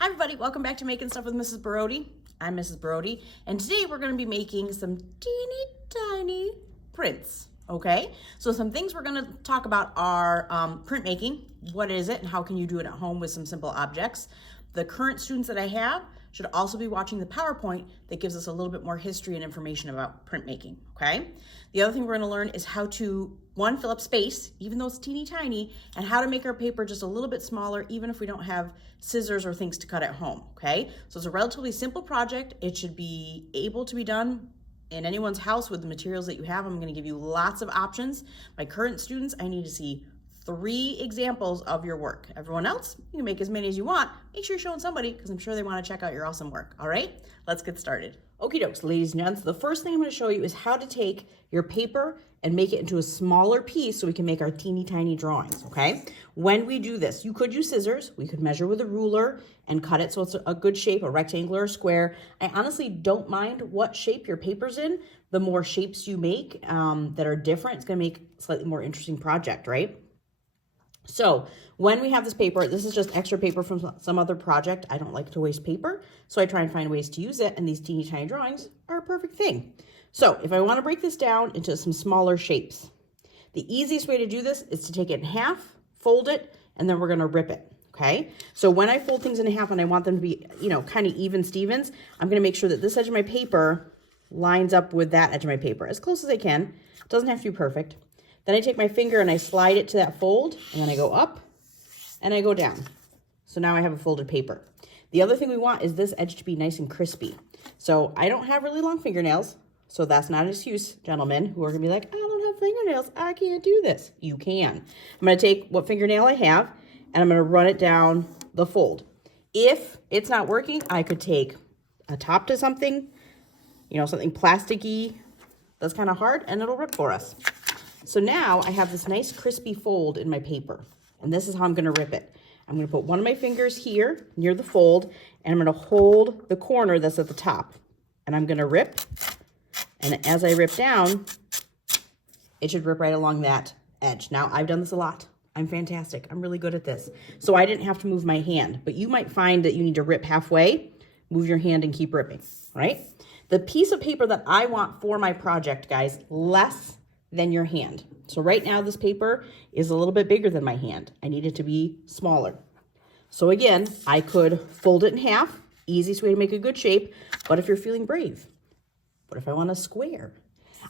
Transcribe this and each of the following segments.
Hi everybody, welcome back to Making Stuff with Mrs. Baroody. I'm Mrs. Baroody, and today we're going to be making some teeny tiny prints, okay? So some things we're going to talk about are printmaking, what is it, and how can you do it at home with some simple objects. The current students that I have should also be watching the PowerPoint that gives us a little bit more history and information about printmaking, okay? The other thing we're going to learn is how to, one, fill up space, even though it's teeny tiny, and how to make our paper just a little bit smaller, even if we don't have scissors or things to cut at home, okay? So it's a relatively simple project. It should be able to be done in anyone's house with the materials that you have. I'm going to give you lots of options. My current students, I need to see 3 examples of your work. Everyone else, you can make as many as you want. Make sure you're showing somebody because I'm sure they want to check out your awesome work. All right, let's get started. Okie dokes, ladies and gents, the first thing I'm going to show you is how to take your paper and make it into a smaller piece so we can make our teeny tiny drawings, okay? When we do this, you could use scissors. We could measure with a ruler and cut it so it's a good shape, a rectangle or a square. I honestly don't mind what shape your paper's in. The more shapes you make that are different, it's going to make a slightly more interesting project, right? So when we have this paper, this is just extra paper from some other project. I don't like to waste paper, so I try and find ways to use it, and these teeny tiny drawings are a perfect thing. So if I want to break this down into some smaller shapes, the easiest way to do this is to take it in half, fold it, and then we're going to rip it, okay? So when I fold things in half and I want them to be, kind of even Stevens, I'm going to make sure that this edge of my paper lines up with that edge of my paper as close as I can. It doesn't have to be perfect. Then I take my finger and I slide it to that fold, and then I go up and I go down. So now I have a folded paper. The other thing we want is this edge to be nice and crispy. So I don't have really long fingernails, so that's not an excuse, gentlemen, who are gonna be like, I don't have fingernails, I can't do this. You can. I'm gonna take what fingernail I have and I'm gonna run it down the fold. If it's not working, I could take a top to something, something plasticky that's kind of hard, and it'll rip for us. So now I have this nice crispy fold in my paper, and this is how I'm going to rip it. I'm going to put one of my fingers here near the fold, and I'm going to hold the corner that's at the top, and I'm going to rip, and as I rip down, it should rip right along that edge. Now, I've done this a lot. I'm fantastic. I'm really good at this. So I didn't have to move my hand, but you might find that you need to rip halfway, move your hand, and keep ripping, right? The piece of paper that I want for my project, guys, less than your hand. So right now this paper is a little bit bigger than my hand. I need it to be smaller. So again, I could fold it in half, easiest way to make a good shape, but if you're feeling brave, what if I want a square?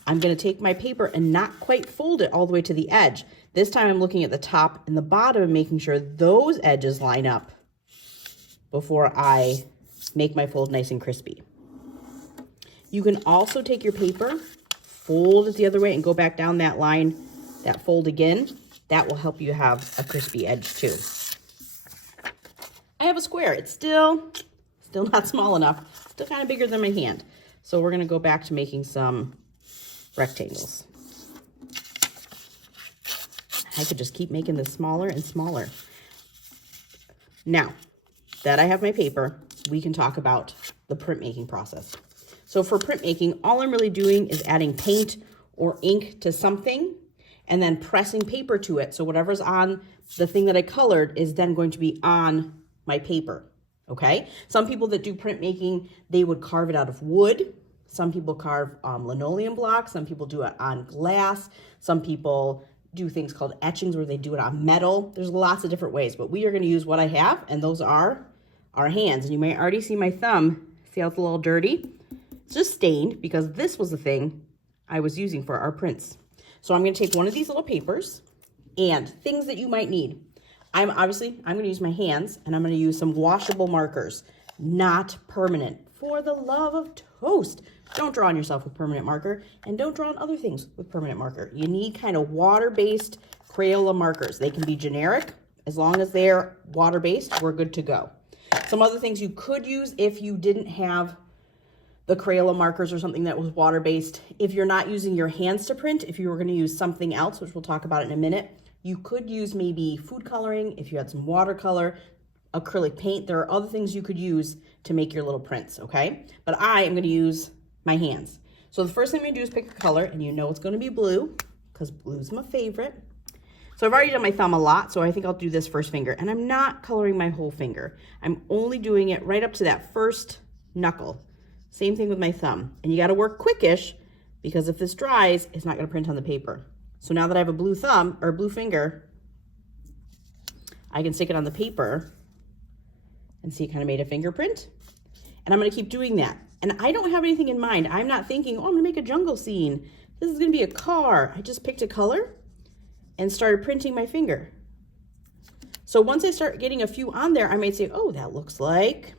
I'm gonna take my paper and not quite fold it all the way to the edge. This time I'm looking at the top and the bottom and making sure those edges line up before I make my fold nice and crispy. You can also take your paper, fold it the other way, and go back down that line, that fold again. That will help you have a crispy edge too. I have a square. It's still not small enough, still kind of bigger than my hand. So we're going to go back to making some rectangles. I could just keep making this smaller and smaller. Now that I have my paper, we can talk about the printmaking process. So for printmaking, all I'm really doing is adding paint or ink to something and then pressing paper to it. So whatever's on the thing that I colored is then going to be on my paper, okay? Some people that do printmaking, they would carve it out of wood. Some people carve linoleum blocks. Some people do it on glass. Some people do things called etchings where they do it on metal. There's lots of different ways, but we are gonna use what I have, and those are our hands. And you may already see my thumb. See how it's a little dirty? It's just stained because this was the thing I was using for our prints. So I'm going to take one of these little papers and things that you might need. I'm going to use my hands, and I'm going to use some washable markers, not permanent. For the love of toast, don't draw on yourself with permanent marker, and don't draw on other things with permanent marker. You need kind of water-based Crayola markers. They can be generic. As long as they're water-based, we're good to go. Some other things you could use if you didn't have the Crayola markers or something that was water-based. If you're not using your hands to print, if you were going to use something else, which we'll talk about in a minute, you could use maybe food coloring. If you had some watercolor, acrylic paint, there are other things you could use to make your little prints, okay? But I am going to use my hands. So the first thing I'm going to do is pick a color, and you know it's going to be blue because blue's my favorite. So I've already done my thumb a lot, so I think I'll do this first finger. And I'm not coloring my whole finger. I'm only doing it right up to that first knuckle. Same thing with my thumb. And you gotta work quickish because if this dries, it's not gonna print on the paper. So now that I have a blue thumb or blue finger, I can stick it on the paper and see it kind of made a fingerprint. And I'm gonna keep doing that. And I don't have anything in mind. I'm not thinking, oh, I'm gonna make a jungle scene. This is gonna be a car. I just picked a color and started printing my finger. So once I start getting a few on there, I might say, oh, that looks like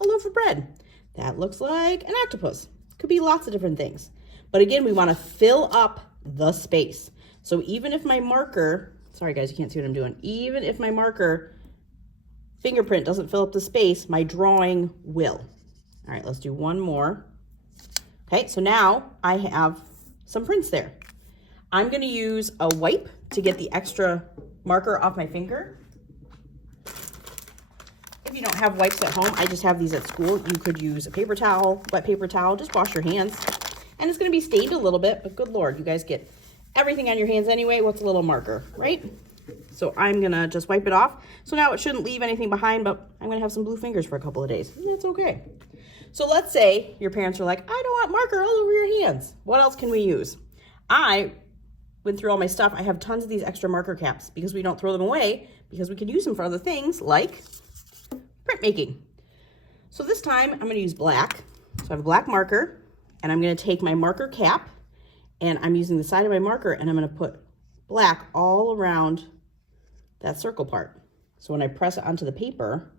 a loaf of bread. That looks like an octopus. Could be lots of different things. But again, we wanna fill up the space. So even if my marker, sorry guys, you can't see what I'm doing. Even if my marker fingerprint doesn't fill up the space, my drawing will. All right, let's do one more. Okay, so now I have some prints there. I'm gonna use a wipe to get the extra marker off my finger. If you don't have wipes at home, I just have these at school. You could use a paper towel, wet paper towel, just wash your hands. And it's gonna be stained a little bit, but good Lord, you guys get everything on your hands anyway. What's a little marker, right? So I'm gonna just wipe it off. So now it shouldn't leave anything behind, but I'm gonna have some blue fingers for a couple of days. And that's okay. So let's say your parents are like, I don't want marker all over your hands. What else can we use? I went through all my stuff. I have tons of these extra marker caps because we don't throw them away because we can use them for other things like printmaking. So this time I'm gonna use black. So I have a black marker and I'm gonna take my marker cap and I'm using the side of my marker and I'm gonna put black all around that circle part. So when I press it onto the paper,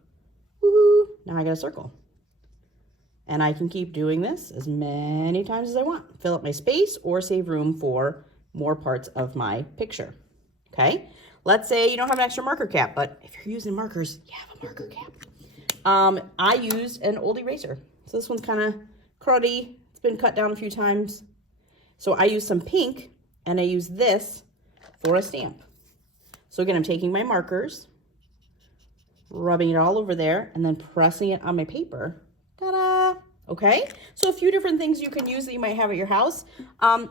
woohoo, now I got a circle. And I can keep doing this as many times as I want. Fill up my space or save room for more parts of my picture, okay? Let's say you don't have an extra marker cap, but if you're using markers, you have a marker cap. I used an old eraser. So this one's kind of cruddy. It's been cut down a few times. So I used some pink and I used this for a stamp. So again, I'm taking my markers, rubbing it all over there, and then pressing it on my paper. Ta-da! Okay, so a few different things you can use that you might have at your house.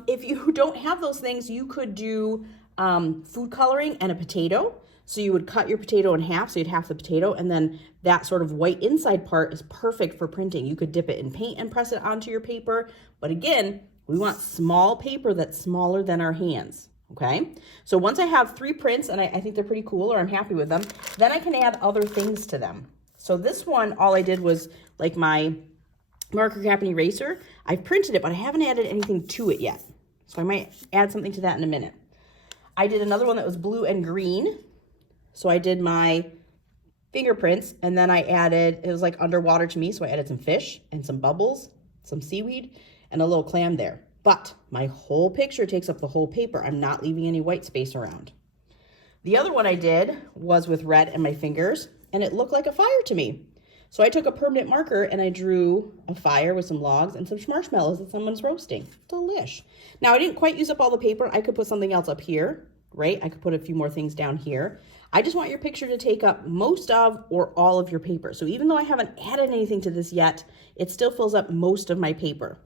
If you don't have those things, you could do food coloring and a potato. So you would cut your potato in half, so you'd half the potato, and then that sort of white inside part is perfect for printing. You could dip it in paint and press it onto your paper. But again, we want small paper that's smaller than our hands. Okay, so once I have 3 prints and I think they're pretty cool or I'm happy with them, then I can add other things to them. So this one, all I did was like my marker cap and eraser. I've printed it, but I haven't added anything to it yet. So I might add something to that in a minute. I did another one that was blue and green. So I did my fingerprints and then I added, it was like underwater to me. So I added some fish and some bubbles, some seaweed and a little clam there. But my whole picture takes up the whole paper. I'm not leaving any white space around. The other one I did was with red and my fingers and it looked like a fire to me. So I took a permanent marker and I drew a fire with some logs and some marshmallows that someone's roasting. Delish. Now I didn't quite use up all the paper. I could put something else up here, right? I could put a few more things down here. I just want your picture to take up most of or all of your paper. So even though I haven't added anything to this yet, it still fills up most of my paper.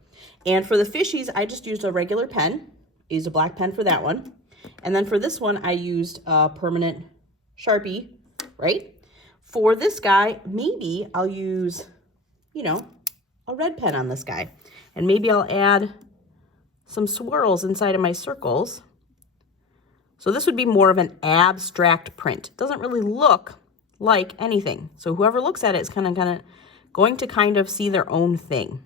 And for the fishies, I just used a regular pen. I used a black pen for that one. And then for this one, I used a permanent Sharpie, right? For this guy, maybe I'll use, you know, a red pen on this guy. And maybe I'll add some swirls inside of my circles. So this would be more of an abstract print. It doesn't really look like anything. So whoever looks at it is kind of going to kind of see their own thing.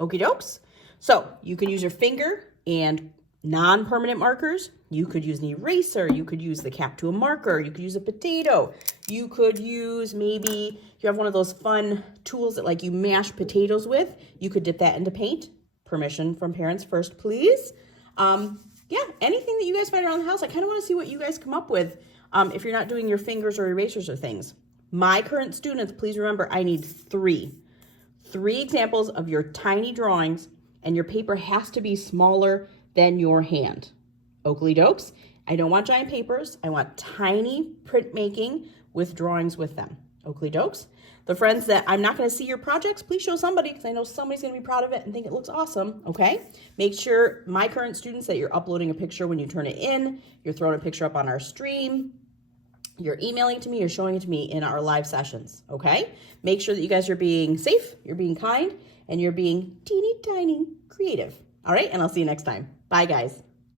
Okie dokes. So you can use your finger and non-permanent markers. You could use an eraser. You could use the cap to a marker. You could use a potato. You could use maybe, you have one of those fun tools that like you mash potatoes with. You could dip that into paint. Permission from parents first, please. Yeah, anything that you guys find around the house. I kind of want to see what you guys come up with if you're not doing your fingers or erasers or things. My current students, please remember, I need 3 examples of your tiny drawings, and your paper has to be smaller than your hand. Oakley dokes. I don't want giant papers. I want tiny printmaking with drawings with them. Oakley dokes. The friends that I'm not going to see your projects, please show somebody because I know somebody's going to be proud of it and think it looks awesome, okay? Make sure, my current students, that you're uploading a picture when you turn it in, you're throwing a picture up on our stream, you're emailing to me, you're showing it to me in our live sessions, okay? Make sure that you guys are being safe, you're being kind, and you're being teeny tiny creative. All right, and I'll see you next time. Bye, guys.